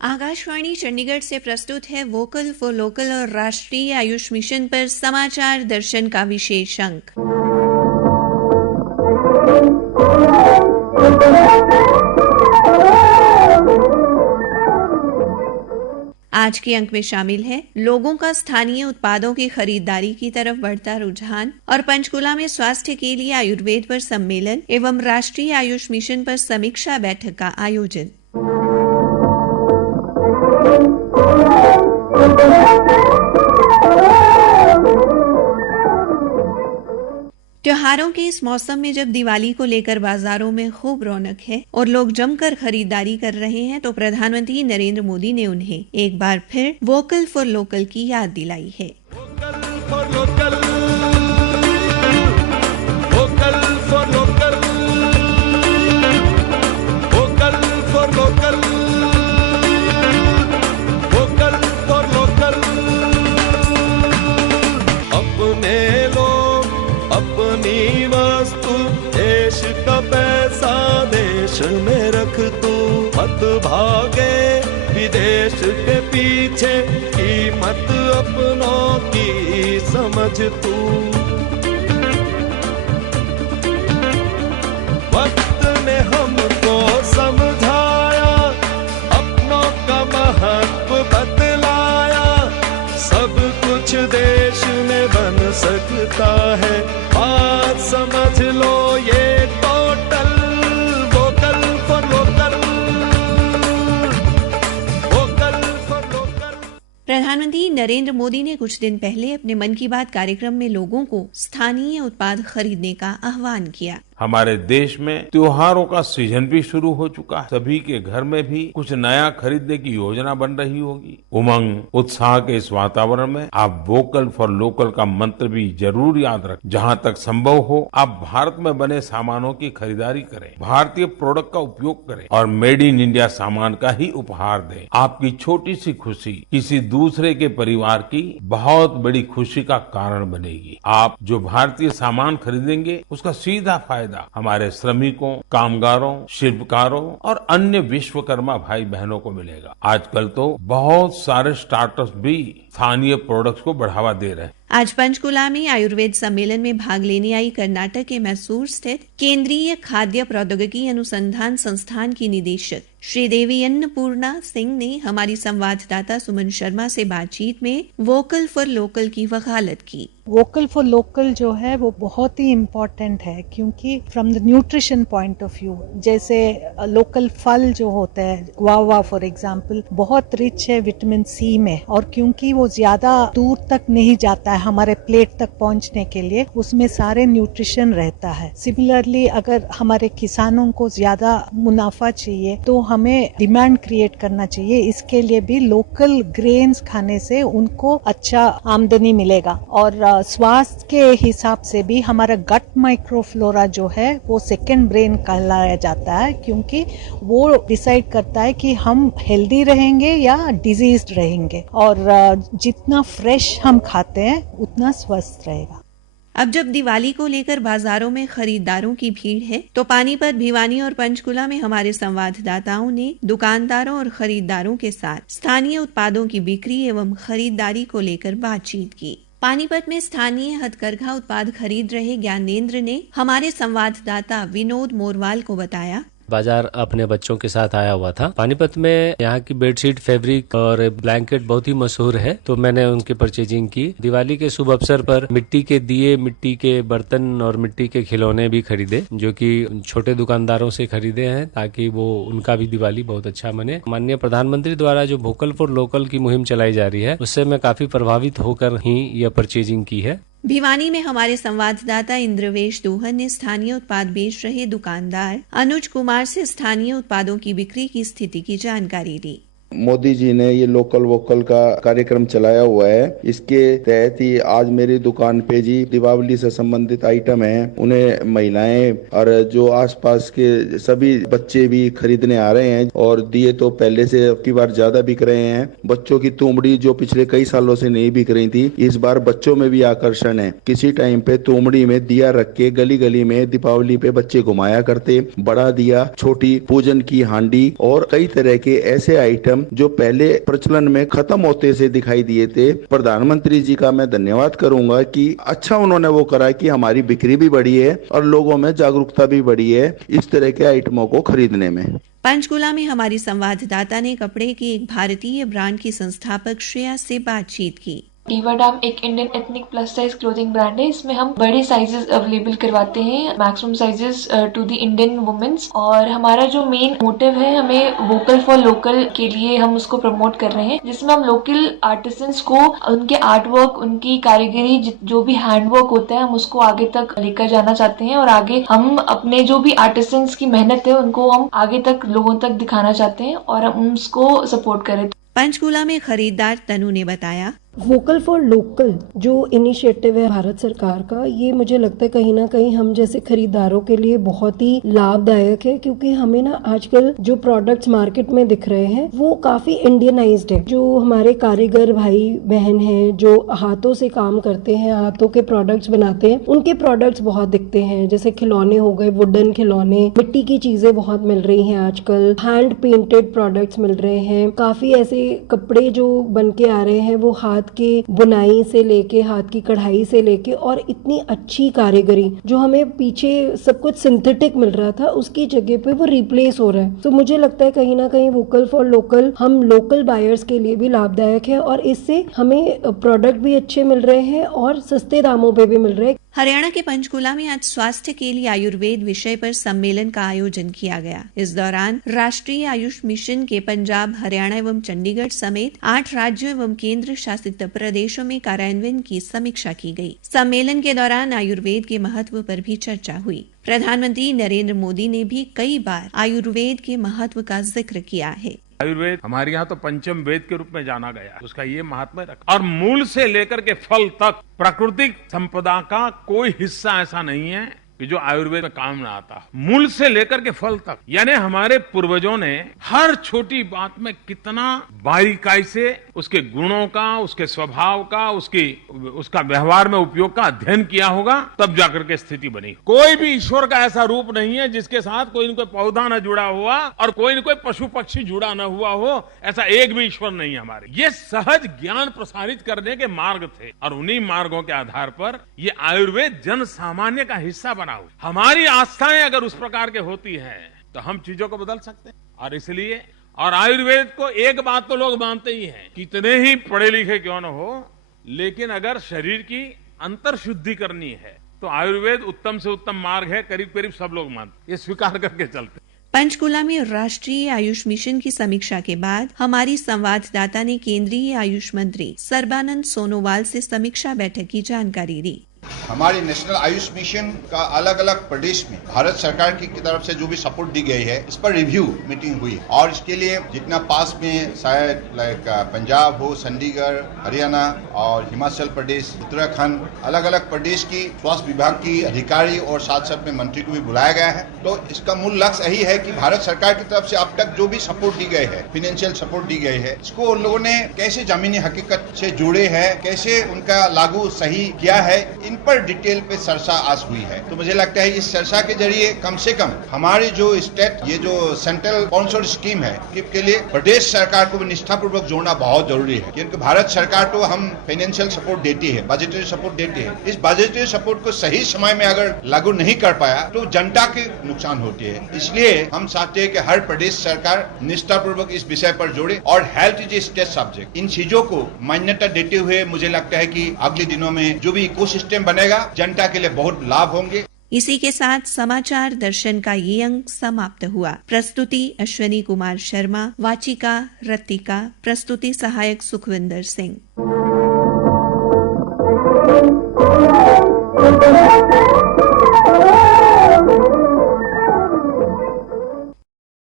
आकाशवाणी चंडीगढ़ से प्रस्तुत है वोकल फॉर लोकल और राष्ट्रीय आयुष मिशन पर समाचार दर्शन का विशेष अंक। आज के अंक में शामिल है लोगों का स्थानीय उत्पादों की खरीदारी की तरफ बढ़ता रुझान और पंचकुला में स्वास्थ्य के लिए आयुर्वेद पर सम्मेलन एवं राष्ट्रीय आयुष मिशन पर समीक्षा बैठक का आयोजन। त्योहारों के इस मौसम में जब दिवाली को लेकर बाजारों में खूब रौनक है और लोग जमकर खरीदारी कर रहे हैं, तो प्रधानमंत्री नरेंद्र मोदी ने उन्हें एक बार फिर वोकल फॉर लोकल की याद दिलाई है। अपनी वस्तु देश का पैसा देश में रख तू, मत भागे विदेश के पीछे, कीमत अपनों की समझ तू। वक्त ने हमको समझाया, अपनों का महत्व बतलाया, सब कुछ देश में बन सकता है, बात समझ लो ये total. Vocal for local, vocal for local. प्रधानमंत्री नरेंद्र मोदी ने कुछ दिन पहले अपने मन की बात कार्यक्रम में लोगों को स्थानीय उत्पाद खरीदने का आह्वान किया। हमारे देश में त्योहारों का सीजन भी शुरू हो चुका है, सभी के घर में भी कुछ नया खरीदने की योजना बन रही होगी। उमंग उत्साह के इस वातावरण में आप वोकल फॉर लोकल का मंत्र भी जरूर याद रखें। जहां तक संभव हो आप भारत में बने सामानों की खरीदारी करें, भारतीय प्रोडक्ट का उपयोग करें और मेड इन इंडिया सामान का ही उपहार दें। आपकी छोटी सी खुशी किसी दूसरे के परिवार की बहुत बड़ी खुशी का कारण बनेगी। आप जो भारतीय सामान खरीदेंगे उसका सीधा फायदा हमारे श्रमिकों, कामगारों, शिल्पकारों और अन्य विश्वकर्मा भाई बहनों को मिलेगा। आजकल तो बहुत सारे स्टार्टअप्स भी स्थानीय प्रोडक्ट्स को बढ़ावा दे रहे हैं। आज पंचकुला में आयुर्वेद सम्मेलन में भाग लेने आई कर्नाटक के मैसूर स्थित केंद्रीय खाद्य प्रौद्योगिकी अनुसंधान संस्थान की निदेशक श्रीदेवी अन्नपूर्णा सिंह ने हमारी संवाददाता सुमन शर्मा से बातचीत में वोकल फॉर लोकल की वकालत की। वोकल फॉर लोकल जो है वो बहुत ही इम्पोर्टेंट है, क्योंकि from the nutrition point of view, जैसे लोकल फल जो होता है गुआवा फॉर एग्जांपल, बहुत रिच है विटामिन सी में, और क्योंकि वो ज्यादा दूर तक नहीं जाता है हमारे प्लेट तक पहुंचने के लिए, उसमें सारे न्यूट्रिशन रहता है। सिमिलरली अगर हमारे किसानों को ज्यादा मुनाफा चाहिए तो हमें डिमांड क्रिएट करना चाहिए। इसके लिए भी लोकल ग्रेन्स खाने से उनको अच्छा आमदनी मिलेगा। और स्वास्थ्य के हिसाब से भी हमारा गट माइक्रोफ्लोरा जो है वो सेकंड ब्रेन कहलाया जाता है, क्योंकि वो डिसाइड करता है कि हम हेल्दी रहेंगे या डिजीज्ड रहेंगे, और जितना फ्रेश हम खाते हैं उतना स्वस्थ रहेगा। अब जब दिवाली को लेकर बाजारों में खरीदारों की भीड़ है, तो पानीपत, भिवानी और पंचकुला में हमारे संवाददाताओं ने दुकानदारों और खरीदारों के साथ स्थानीय उत्पादों की बिक्री एवं खरीदारी को लेकर बातचीत की। पानीपत में स्थानीय हथकरघा उत्पाद खरीद रहे ज्ञानेंद्र ने हमारे संवाददाता विनोद मोरवाल को बताया, बाजार अपने बच्चों के साथ आया हुआ था। पानीपत में यहाँ की बेडशीट, फैब्रिक और ब्लैंकेट बहुत ही मशहूर है, तो मैंने उनकी परचेजिंग की। दिवाली के शुभ अवसर पर मिट्टी के दिए, मिट्टी के बर्तन और मिट्टी के खिलौने भी खरीदे, जो कि छोटे दुकानदारों से खरीदे हैं, ताकि वो उनका भी दिवाली बहुत अच्छा मने। माननीय प्रधानमंत्री द्वारा जो वोकल फॉर लोकल की मुहिम चलाई जा रही है, उससे मैं काफी प्रभावित होकर ही यह परचेजिंग की है। भिवानी में हमारे संवाददाता इंद्रवेश दोहन ने स्थानीय उत्पाद बेच रहे दुकानदार अनुज कुमार से स्थानीय उत्पादों की बिक्री की स्थिति की जानकारी ली। मोदी जी ने ये लोकल वोकल का कार्यक्रम चलाया हुआ है। इसके तहत ही आज मेरी दुकान पे जी दीपावली से संबंधित आइटम हैं, उन्हें महिलाएं और जो आसपास के सभी बच्चे भी खरीदने आ रहे हैं। और दिए तो पहले से अब की बार ज्यादा बिक रहे हैं। बच्चों की तुमड़ी जो पिछले कई सालों से नहीं बिक रही थी, इस बार बच्चों में भी आकर्षण है। किसी टाइम पे तुमड़ी में दिया रख के गली गली में दीपावली पे बच्चे घुमाया करते। बड़ा दिया, छोटी पूजन की हांडी और कई तरह के ऐसे आइटम आइटम जो पहले प्रचलन में खत्म होते से दिखाई दिए थे, प्रधानमंत्री जी का मैं धन्यवाद करूंगा कि अच्छा उन्होंने वो करा कि हमारी बिक्री भी बढ़ी है और लोगों में जागरूकता भी बढ़ी है इस तरह के आइटमों को खरीदने में। पंचकुला में हमारी संवाददाता ने कपड़े के एक भारतीय ब्रांड की संस्थापक श्रेया से बातचीत की। डीवाडाम एक Indian ethnic plus size clothing brand है। इसमें हम बड़े साइजेस अवेलेबल करवाते हैं, maximum sizes to the Indian womens. और हमारा जो मेन मोटिव है, हमें वोकल फॉर लोकल के लिए हम उसको प्रमोट कर रहे हैं, जिसमें हम लोकल आर्टिसंस को उनके आर्ट वर्क, उनकी कारीगरी, जो भी हैंड वर्क होता है, हम उसको आगे तक लेकर जाना चाहते हैं। और आगे हम अपने जो भी आर्टिसंस की मेहनत है उनको हम आगे तक लोगों तक दिखाना चाहते हैं और हम उसको सपोर्ट करें। पंचकुला में खरीदार तनु ने बताया, वोकल फॉर लोकल जो इनिशिएटिव है भारत सरकार का, ये मुझे लगता है कहीं ना कहीं हम जैसे खरीदारों के लिए बहुत ही लाभदायक है, क्योंकि हमें ना आजकल जो प्रोडक्ट्स मार्केट में दिख रहे हैं वो काफी इंडियनाइज्ड है। जो हमारे कारीगर भाई बहन हैं जो हाथों से काम करते हैं, हाथों के प्रोडक्ट्स बनाते हैं, उनके प्रोडक्ट्स बहुत दिखते हैं। जैसे खिलौने हो गए, वुडन खिलौने, मिट्टी की चीजें बहुत मिल रही हैं आजकल, हैंड पेंटेड प्रोडक्ट्स मिल रहे हैं, काफी ऐसे कपड़े जो बन के आ रहे हैं वो हाथ की बुनाई से लेके, हाथ की कढ़ाई से लेके, और इतनी अच्छी कारीगरी जो हमें पीछे सब कुछ सिंथेटिक मिल रहा था उसकी जगह पे वो रिप्लेस हो रहा है। तो मुझे लगता है कहीं ना कहीं वोकल फॉर लोकल हम लोकल बायर्स के लिए भी लाभदायक है और इससे हमें प्रोडक्ट भी अच्छे मिल रहे हैं और सस्ते दामों पे भी मिल रहे हैं। हरियाणा के पंचकुला में आज स्वास्थ्य के लिए आयुर्वेद विषय पर सम्मेलन का आयोजन किया गया। इस दौरान राष्ट्रीय आयुष मिशन के पंजाब, हरियाणा एवं चंडीगढ़ समेत 8 राज्यों एवं केंद्र शासित प्रदेशों में कार्यान्वयन की समीक्षा की गई। सम्मेलन के दौरान आयुर्वेद के महत्व पर भी चर्चा हुई। प्रधानमंत्री नरेंद्र मोदी ने भी कई बार आयुर्वेद के महत्व का जिक्र किया है। आयुर्वेद हमारे यहाँ तो पंचम वेद के रूप में जाना गया, उसका ये महात्मा रखा। और मूल से लेकर के फल तक प्राकृतिक संपदा का कोई हिस्सा ऐसा नहीं है कि जो आयुर्वेद में काम ना आता। मूल से लेकर के फल तक, यानी हमारे पूर्वजों ने हर छोटी बात में कितना बारीकाई से उसके गुणों का, उसके स्वभाव का, उसका व्यवहार में उपयोग का अध्ययन किया होगा, तब जाकर के स्थिति बनी। कोई भी ईश्वर का ऐसा रूप नहीं है जिसके साथ कोई न कोई पौधा न जुड़ा हुआ और कोई न कोई पशु पक्षी जुड़ा न हुआ हो, ऐसा एक भी ईश्वर नहीं है हमारे। ये सहज ज्ञान प्रसारित करने के मार्ग थे और उन्हीं मार्गों के आधार पर ये आयुर्वेद जन सामान्य का हिस्सा बना। हमारी आस्थाएं अगर उस प्रकार के होती हैं तो हम चीजों को बदल सकते हैं। और इसलिए और आयुर्वेद को एक बात तो लोग मानते ही हैं, कितने ही पढ़े लिखे क्यों न हो, लेकिन अगर शरीर की अंतर शुद्धि करनी है तो आयुर्वेद उत्तम से उत्तम मार्ग है, करीब करीब सब लोग मानते, ये स्वीकार करके चलते। पंचकुला में राष्ट्रीय आयुष मिशन की समीक्षा के बाद हमारी संवाददाता ने केंद्रीय आयुष मंत्री सर्बानंद सोनोवाल से समीक्षा बैठक की जानकारी दी। हमारी नेशनल आयुष मिशन का अलग अलग प्रदेश में भारत सरकार की तरफ से जो भी सपोर्ट दी गई है, इस पर रिव्यू मीटिंग हुई और इसके लिए जितना पास में शायद लाइक पंजाब हो, चंडीगढ़, हरियाणा और हिमाचल प्रदेश, उत्तराखंड, अलग अलग प्रदेश की स्वास्थ्य विभाग की अधिकारी और साथ साथ में मंत्री को भी बुलाया गया है। तो इसका मूल लक्ष्य यही है कि भारत सरकार की तरफ से अब तक जो भी सपोर्ट दी गई है, फाइनेंशियल सपोर्ट दी गई है, इसको उन लोगों ने कैसे जमीनी हकीकत से जुड़े हैं, कैसे उनका लागू सही किया है, इन पर डिटेल पे चर्चा आज हुई है। तो मुझे लगता है इस चर्चा के जरिए कम से कम हमारी जो स्टेट, ये जो सेंट्रल स्पॉन्सर्ड स्कीम है के लिए प्रदेश सरकार को भी निष्ठापूर्वक जोड़ना बहुत जरूरी है, क्योंकि भारत सरकार तो हम फाइनेंशियल सपोर्ट देती है, बजटरी सपोर्ट देती है। इस बजटरी सपोर्ट को सही समय में अगर लागू नहीं कर पाया तो जनता के नुकसान होती है। इसलिए हम चाहते हैं कि हर प्रदेश सरकार निष्ठापूर्वक इस विषय पर जोड़े और हेल्थ इज स्टेट सब्जेक्ट, इन चीजों को मान्यता देते हुए मुझे लगता है कि अगले दिनों में जो भी इकोसिस्टम बनेगा जनता के लिए बहुत लाभ होंगे। इसी के साथ समाचार दर्शन का ये अंक समाप्त हुआ। प्रस्तुति अश्विनी कुमार शर्मा, वाचिका रत्तिका, प्रस्तुति सहायक सुखविंदर सिंह।